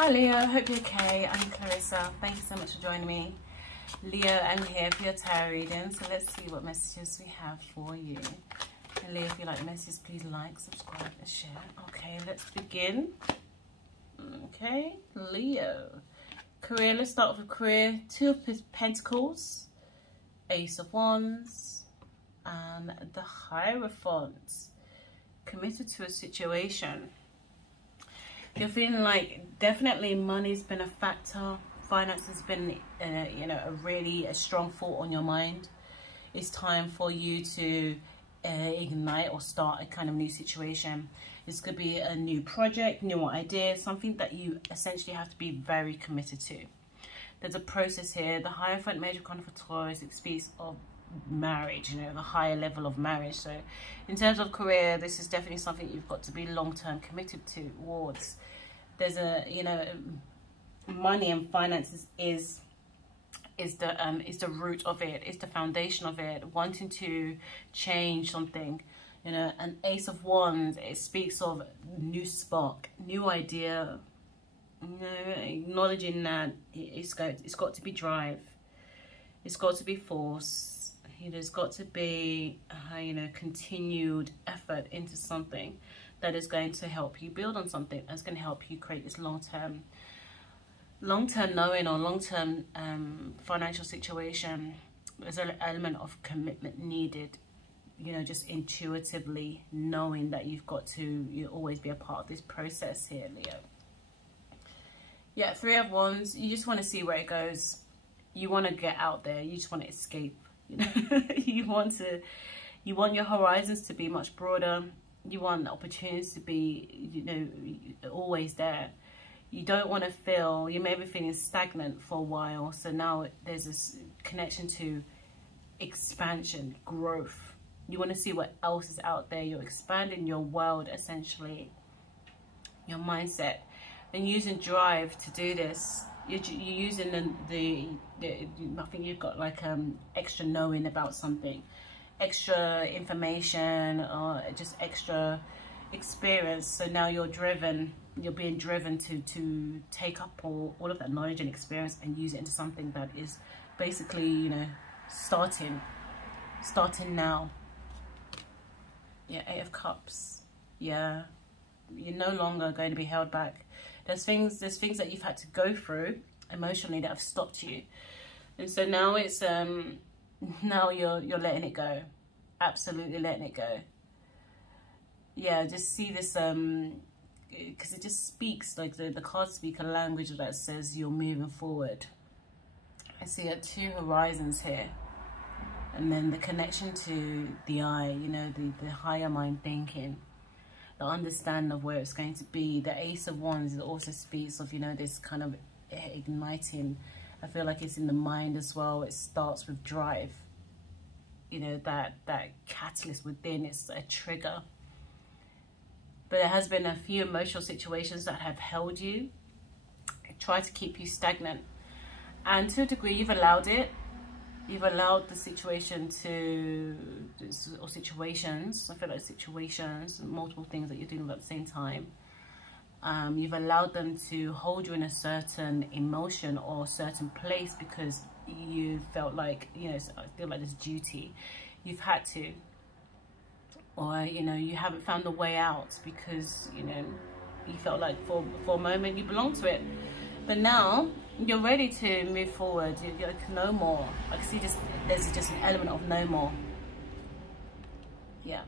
Hi Leo, hope you're okay. I'm Clarissa. Thank you so much for joining me. Leo, I'm here for your tarot reading, so let's see what messages we have for you. And Leo, if you like the messages, please like, subscribe and share. Okay, let's begin. Okay, Leo. Career, let's start off with career. Two of Pentacles, Ace of Wands, and the Hierophant. Committed to a situation. You're feeling like definitely money's been a factor. Finance has been, you know, a strong thought on your mind. It's time for you to ignite or start a kind of new situation. This could be a new project, new idea, something that you essentially have to be very committed to. There's a process here. The Hierophant, Major Arcana for Taurus, it speaks of marriage, you know, the higher level of marriage. So in terms of career, this is definitely something you've got to be long-term committed towards. There's a, you know, money and finances is the root of it, is the foundation of it. Wanting to change something, you know. An Ace of Wands, it speaks of new spark, new idea, you know, acknowledging that it's got to be drive, it's got to be force. There's got to be, you know, continued effort into something that is going to help you build on something, that's going to help you create this long-term knowing or long-term financial situation. There's an element of commitment needed, you know, just intuitively knowing that you've got to always be a part of this process here, Leo. Yeah, Three of Wands, you just want to see where it goes. You want to get out there, you just want to escape. You know, you want your horizons to be much broader. You want opportunities to be, you know, always there. You don't want to feel, you may be feeling stagnant for a while. So now there's this connection to expansion, growth. You want to see what else is out there. You're expanding your world, essentially, your mindset, and using drive to do this. You're using I think you've got like extra knowing about something, extra information, or just extra experience. So now you're being driven to take up all of that knowledge and experience and use it into something that is basically, you know, starting now. Yeah, Eight of Cups. Yeah, you're no longer going to be held back. There's things that you've had to go through emotionally that have stopped you, and so now it's now you're letting it go, absolutely letting it go. Yeah, just see this because it just speaks, like the cards speak a language that says you're moving forward. I see two horizons here, and then the connection to the eye, you know, the higher mind thinking, the understanding of where it's going to be. The Ace of Wands, it also speaks of, you know, this kind of igniting. I feel like it's in the mind as well. It starts with drive, you know, that catalyst within. It's a trigger. But there has been a few emotional situations that have held you, try to keep you stagnant, and to a degree you've allowed it. You've allowed the situation or situations, I feel like situations, multiple things that you're doing at the same time. You've allowed them to hold you in a certain emotion or a certain place because you felt like, you know, I feel like this duty. You've had to. Or, you know, you haven't found the way out because, you know, you felt like for a moment you belonged to it. But now you're ready to move forward. You're like, no more. I see there's just an element of no more. Yeah.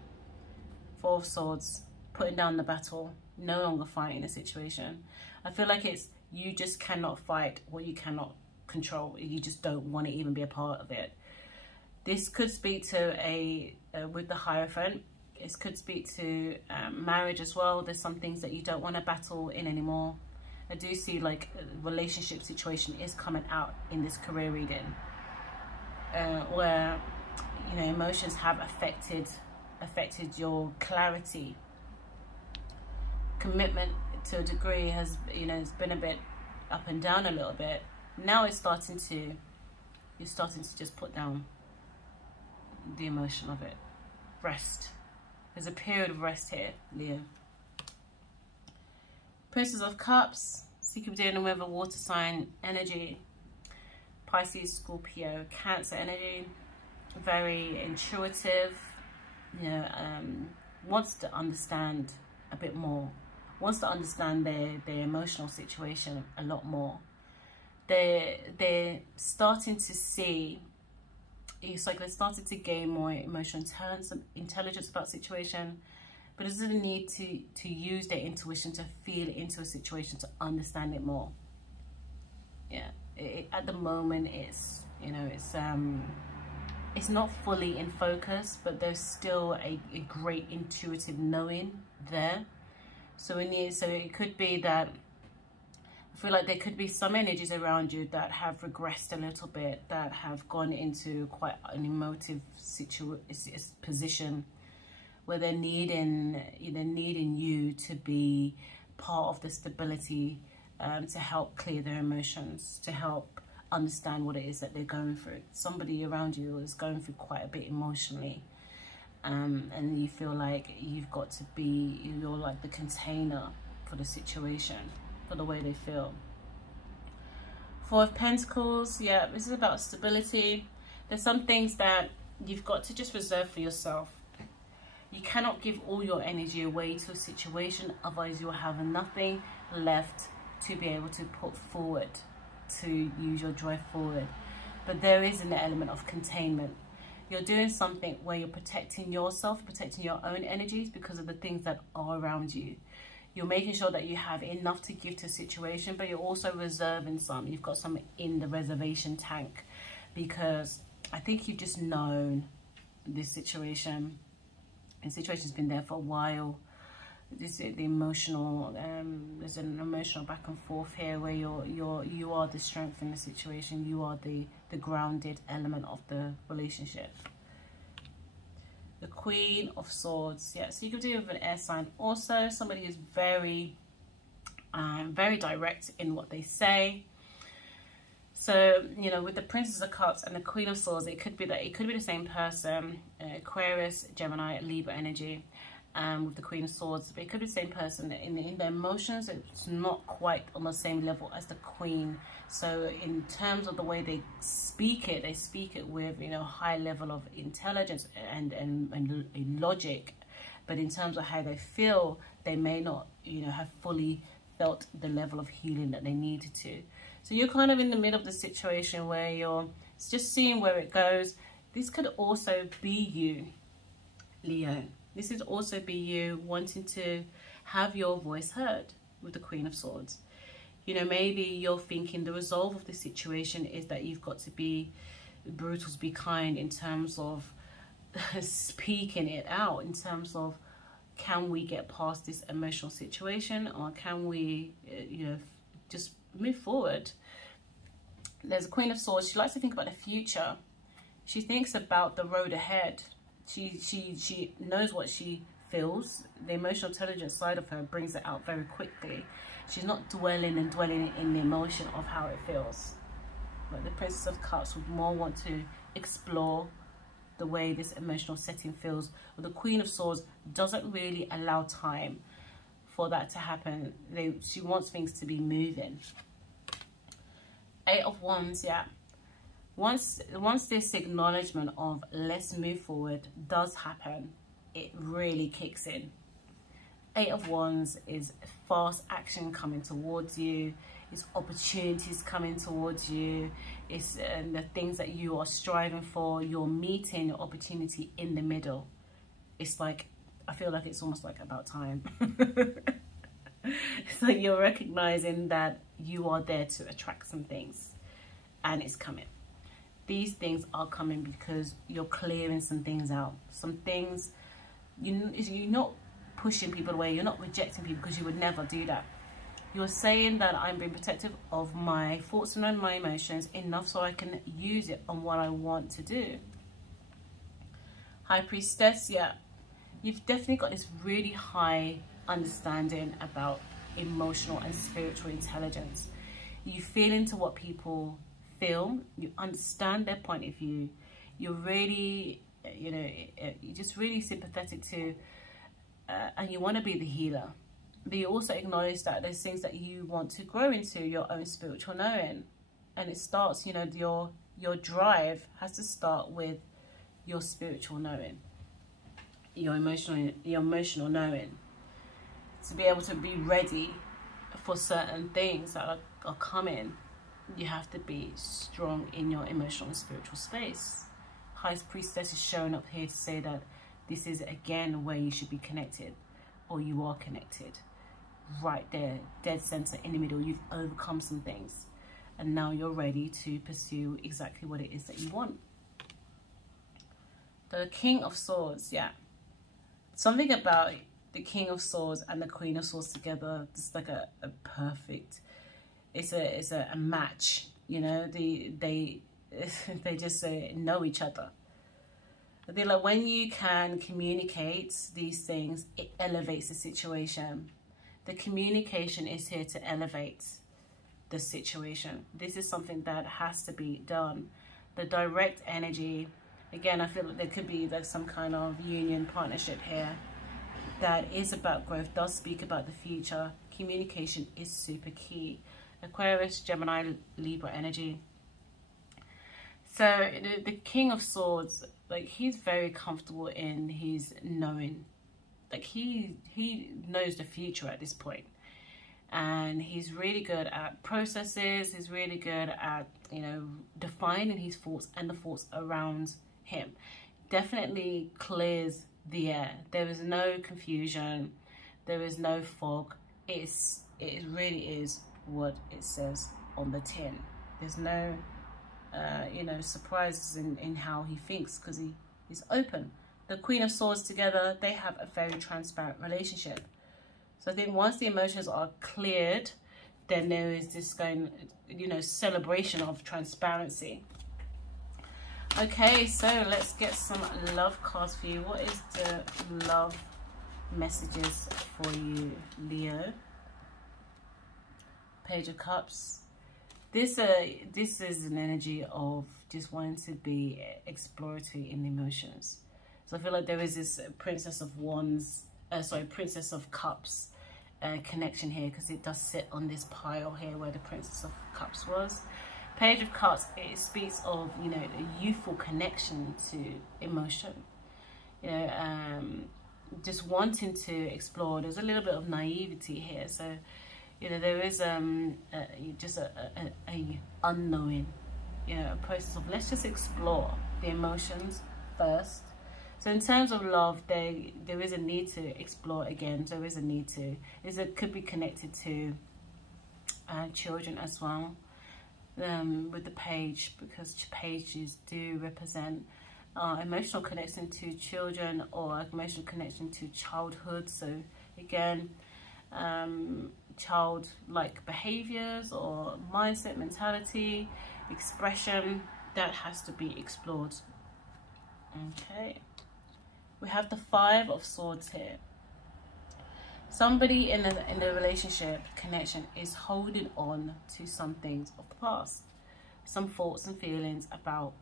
Four of Swords, putting down the battle, no longer fighting the situation. I feel like it's, you just cannot fight what you cannot control. You just don't want to even be a part of it. This could speak to with the Hierophant, it could speak to marriage as well. There's some things that you don't want to battle in anymore. I do see like a relationship situation is coming out in this career reading, where, you know, emotions have affected your clarity. Commitment to a degree has, you know, it's been a bit up and down a little bit. Now you're starting to just put down the emotion of it. Rest. There's a period of rest here, Leo. Princess of Cups, So you could be dealing with a water sign energy, Pisces, Scorpio, Cancer energy, very intuitive, you know, wants to understand a bit more, wants to understand their emotional situation a lot more. They're starting to see, it's like they're starting to gain more emotional intelligence about situation, but there's a need to use their intuition to feel into a situation, to understand it more. Yeah, at the moment it's, you know, it's not fully in focus, but there's still a great intuitive knowing there. So it could be that, I feel like there could be some energies around you that have regressed a little bit, that have gone into quite an emotive position where they're needing you to be part of the stability, to help clear their emotions, to help understand what it is that they're going through. Somebody around you is going through quite a bit emotionally, and you feel like you've got to be, you're like the container for the situation, for the way they feel. Four of Pentacles, yeah, this is about stability. There's some things that you've got to just reserve for yourself. You cannot give all your energy away to a situation, otherwise you'll have nothing left to be able to put forward, to use your drive forward. But there is an element of containment. You're doing something where you're protecting yourself, protecting your own energies because of the things that are around you. You're making sure that you have enough to give to a situation, but you're also reserving some. You've got some in the reservation tank because I think you've just known this situation. The situation's been there for a while. This is the emotional, there's an emotional back and forth here where you are the strength in the situation. You are the grounded element of the relationship. The Queen of Swords, yeah, so you could do with an air sign also. Somebody who's very direct in what they say. So, you know, with the Princess of Cups and the Queen of Swords, it could be the same person, Aquarius, Gemini, Libra energy, with the Queen of Swords, but it could be the same person. In their emotions, it's not quite on the same level as the Queen. So in terms of the way they speak it with, you know, high level of intelligence and logic, but in terms of how they feel, they may not, you know, have fully felt the level of healing that they needed to. So you're kind of in the middle of the situation where you're just seeing where it goes. This could also be you, Leo. This could also be you wanting to have your voice heard with the Queen of Swords. You know, maybe you're thinking the resolve of the situation is that you've got to be brutal, to be kind in terms of speaking it out, in terms of, can we get past this emotional situation, or can we, you know, just move forward? There's a Queen of Swords. She likes to think about the future. She thinks about the road ahead. She knows what she feels. The emotional intelligence side of her brings it out very quickly. She's not dwelling in the emotion of how it feels. But the Princess of Cups would more want to explore the way this emotional setting feels. But the Queen of Swords doesn't really allow time for that to happen. She wants things to be moving. Eight of Wands, yeah. Once this acknowledgement of let's move forward does happen, it really kicks in. Eight of Wands is fast action coming towards you. It's opportunities coming towards you. It's the things that you are striving for. You're meeting your opportunity in the middle. It's like, I feel like it's almost like about time. It's like you're recognizing that you are there to attract some things, and it's coming. These things are coming because you're clearing some things out. Some things, you're not pushing people away. You're not rejecting people, because you would never do that. You're saying that I'm being protective of my thoughts and my emotions enough so I can use it on what I want to do. High Priestess, yeah. You've definitely got this really high understanding about emotional and spiritual intelligence. You feel into what people feel. You understand their point of view. You're really, you know, you're just really sympathetic to, and you want to be the healer. But you also acknowledge that there's things that you want to grow into your own spiritual knowing. And it starts, you know, your drive has to start with your spiritual knowing, your emotional knowing. To be able to be ready for certain things that are coming, you have to be strong in your emotional and spiritual space. High Priestess is showing up here to say that this is again where you should be connected, or you are connected. Right there, dead center in the middle. You've overcome some things, and now you're ready to pursue exactly what it is that you want. The King of Swords, yeah. Something about the King of Swords and the Queen of Swords together, it's like a perfect, it's a match, you know. They just know each other. I think like when you can communicate these things, it elevates the situation. The communication is here to elevate the situation. This is something that has to be done. The direct energy, again, I feel like there could be like some kind of union partnership here that is about growth, does speak about the future. Communication is super key. Aquarius, Gemini, Libra energy. So the King of Swords, like, he's very comfortable in his knowing. Like he knows the future at this point, and he's really good at processes. He's really good at, you know, defining his thoughts and the thoughts around him. Definitely clears the air. There is no confusion. There is no fog. It really is what it says on the tin. There's no you know, surprises in how he thinks, because he's open. The Queen of Swords together, they have a very transparent relationship. So I think once the emotions are cleared, then there is this going, you know, celebration of transparency. Okay, so let's get some love cards for you. What is the love messages for you, Leo? Page of Cups. This is an energy of just wanting to be exploratory in emotions. So I feel like there is this Princess of Wands, Princess of Cups connection here, because it does sit on this pile here where the Princess of Cups was. Page of Cups, it speaks of, you know, a youthful connection to emotion. You know, just wanting to explore. There's a little bit of naivety here. So, you know, there is just a unknowing, you know, a process of let's just explore the emotions first. So in terms of love, there is a need to explore again. There is a need to, it could be connected to children as well, with the page, because pages do represent emotional connection to children or emotional connection to childhood. So again, childlike behaviors or mindset, mentality, expression, that has to be explored. Okay, we have the Five of Swords here. Somebody in the relationship connection is holding on to some things of the past, some thoughts and feelings about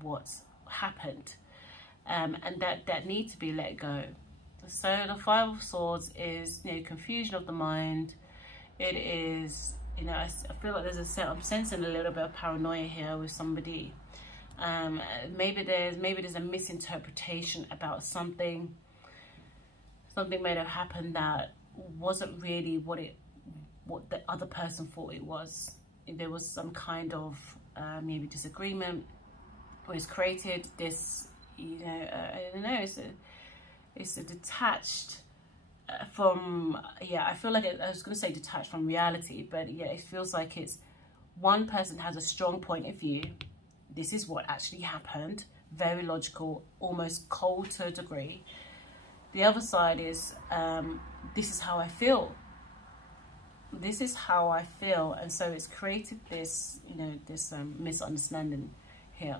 what's happened, and that need to be let go. So the Five of Swords is, you know, confusion of the mind. It is, you know, I feel like I'm sensing a little bit of paranoia here with somebody. Maybe there's a misinterpretation about something. Something may have happened that wasn't really what the other person thought it was. There was some kind of maybe disagreement, or it's created this, you know, I don't know, it's a detached from, yeah, I feel like I was going to say detached from reality, but yeah, it feels like it's one person has a strong point of view. This is what actually happened, very logical, almost cold to a degree. The other side is, this is how I feel. This is how I feel. And so it's created this, you know, this misunderstanding here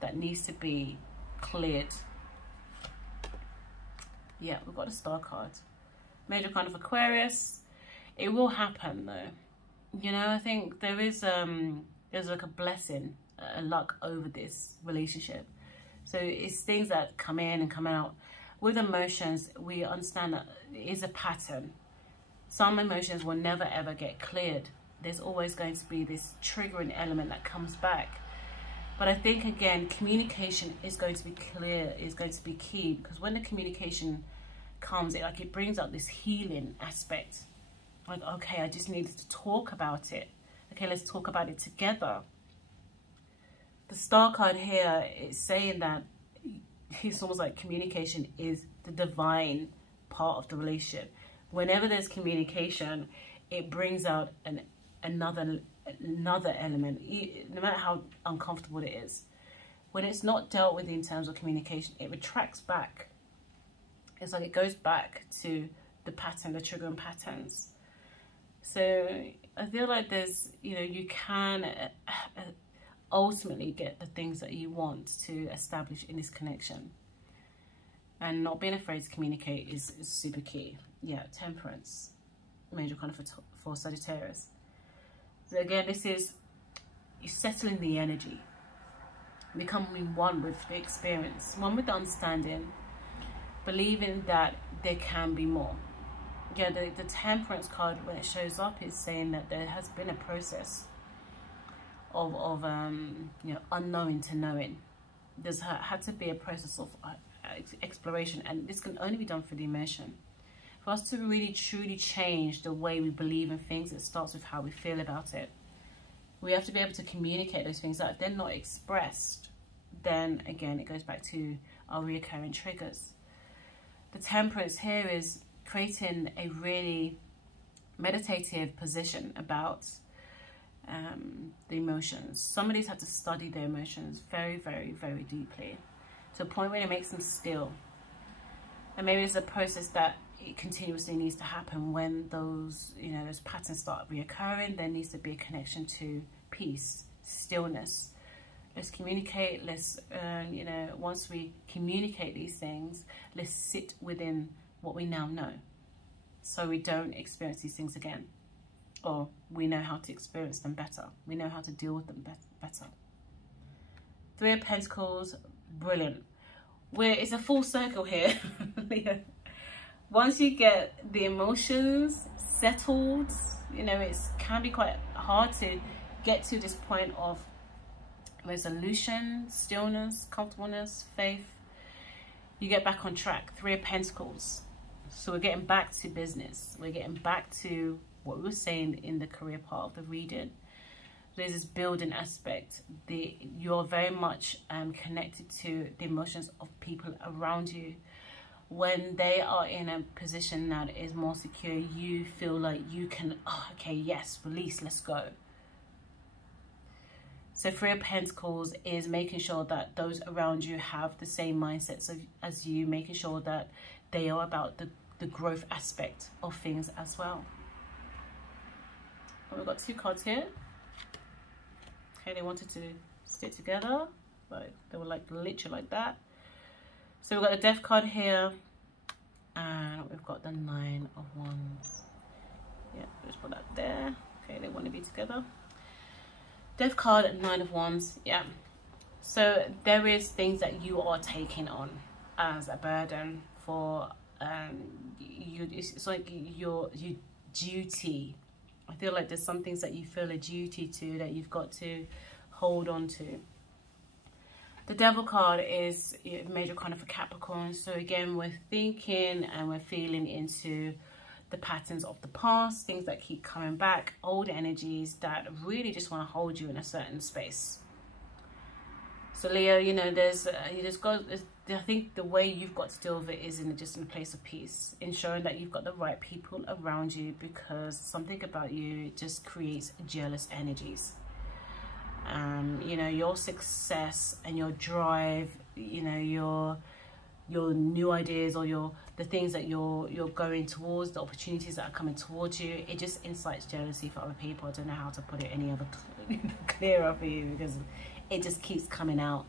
that needs to be cleared. Yeah, we've got a Star card. Major kind of Aquarius. It will happen though. You know, I think there's like a blessing, a luck over this relationship. So it's things that come in and come out. With emotions, we understand that it is a pattern. some emotions will never ever get cleared. There's always going to be this triggering element that comes back. But I think, again, communication is going to be clear, is going to be key, because when the communication comes, it brings up this healing aspect. Like, okay, I just needed to talk about it. Okay, let's talk about it together. The Star card here is saying that it's almost like communication is the divine part of the relationship. Whenever there's communication, it brings out another element, no matter how uncomfortable it is. When it's not dealt with in terms of communication, it retracts back. It's like it goes back to the pattern, the triggering patterns. So I feel like there's, you know, you can ultimately get the things that you want to establish in this connection. And not being afraid to communicate is super key. Yeah, Temperance, major kind of for Sagittarius. So again, this is you settling the energy, becoming one with the experience, one with the understanding, believing that there can be more. Yeah, the Temperance card, when it shows up, is saying that there has been a process of you know, unknowing to knowing. There's had to be a process of exploration, and this can only be done through the emotion. For us to really truly change the way we believe in things, it starts with how we feel about it. We have to be able to communicate those things. That if they're not expressed, then again it goes back to our reoccurring triggers. The Temperance here is creating a really meditative position about the emotions. Somebody's had to study their emotions very, very, very deeply, to a point where it makes them still. And maybe it's a process that it continuously needs to happen. When those, you know, those patterns start reoccurring, there needs to be a connection to peace, stillness. Let's communicate. Let's, you know, once we communicate these things, let's sit within what we now know, so we don't experience these things again, or we know how to experience them better. We know how to deal with them better. Three of Pentacles, brilliant. It's a full circle here. Yeah. Once you get the emotions settled, you know, it can be quite hard to get to this point of resolution, stillness, comfortableness, faith. You get back on track. Three of Pentacles. So we're getting back to business. We're getting back to what we were saying in the career part of the reading. There's this building aspect. You're very much connected to the emotions of people around you. When they are in a position that is more secure, you feel like you can, oh, okay, yes, release, let's go. So Three of Pentacles is making sure that those around you have the same mindsets as you, making sure that they are about the growth aspect of things as well. And we've got two cards here. Okay, they wanted to stick together, like they were like literally like that. So we've got the Death card here, and we've got the Nine of Wands. Yeah, just put that there. Okay, they want to be together. Death card and Nine of Wands. Yeah. So there is things that you are taking on as a burden for you. It's like your duty. I feel like there's some things that you feel a duty to, that you've got to hold on to. The Devil card is a major kind of a Capricorn. So again, we're thinking and we're feeling into the patterns of the past, things that keep coming back, old energies that really just want to hold you in a certain space. So Leo, you know, I think the way you've got to deal with it is just in a place of peace, ensuring that you've got the right people around you, because something about you just creates jealous energies. You know, your success and your drive, you know, your new ideas, or the things that you're going towards, the opportunities that are coming towards you, it just incites jealousy for other people. I don't know how to put it any other clearer for you, because it just keeps coming out.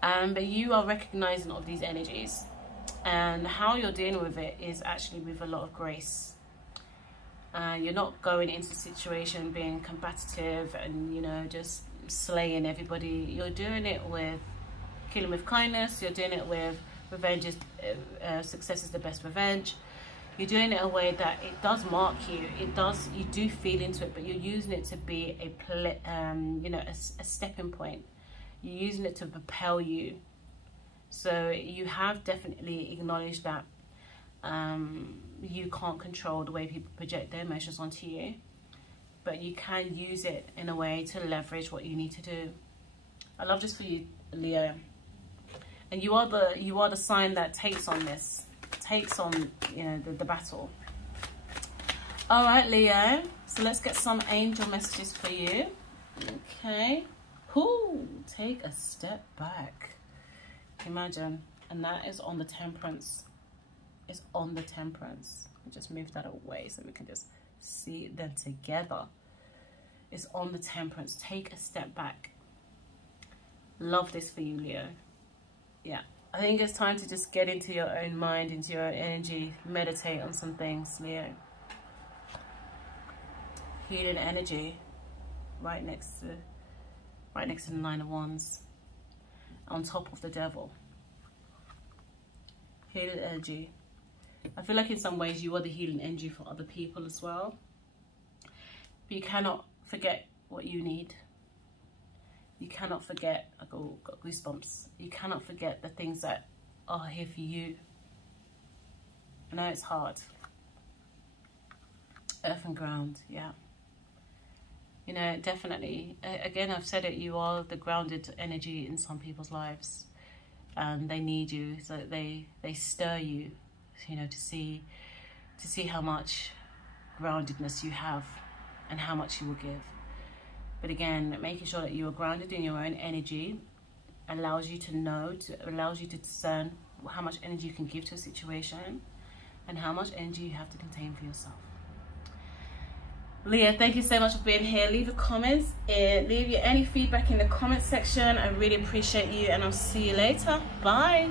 But you are recognizing of these energies, and how you're dealing with it is actually with a lot of grace. You're not going into the situation being combative and, you know, just slaying everybody. You're doing it with killing with kindness. You're doing it with revenge. Success is the best revenge. You're doing it in a way that it does mark you. You do feel into it, but you're using it to be a stepping point. You're using it to propel you. So you have definitely acknowledged that you can't control the way people project their emotions onto you, but you can use it in a way to leverage what you need to do. I love this for you, Leo. And you are the sign that takes on this, takes on, you know, the battle. All right, Leo. So let's get some angel messages for you. Okay. Ooh, take a step back. Imagine, and that is on the Temperance. It's on the Temperance. We just move that away so we can just see them together. It's on the Temperance. Take a step back. Love this for you, Leo. Yeah, I think it's time to just get into your own mind, into your own energy, meditate on some things, Leo. Healing energy, right next to the Nine of Wands, on top of the Devil. Healing energy. I feel like in some ways you are the healing energy for other people as well. But you cannot forget what you need. You cannot forget, I got goosebumps. You cannot forget the things that are here for you. I know it's hard. Earth and ground, yeah. You know, definitely. Again, I've said it, you are the grounded energy in some people's lives. And they need you, so they stir you, you know, to see how much groundedness you have and how much you will give. But again, making sure that you are grounded in your own energy allows you to know, allows you to discern how much energy you can give to a situation and how much energy you have to contain for yourself. Leo, thank you so much for being here. Leave a comment and leave any feedback in the comment section. I really appreciate you, and I'll see you later. Bye.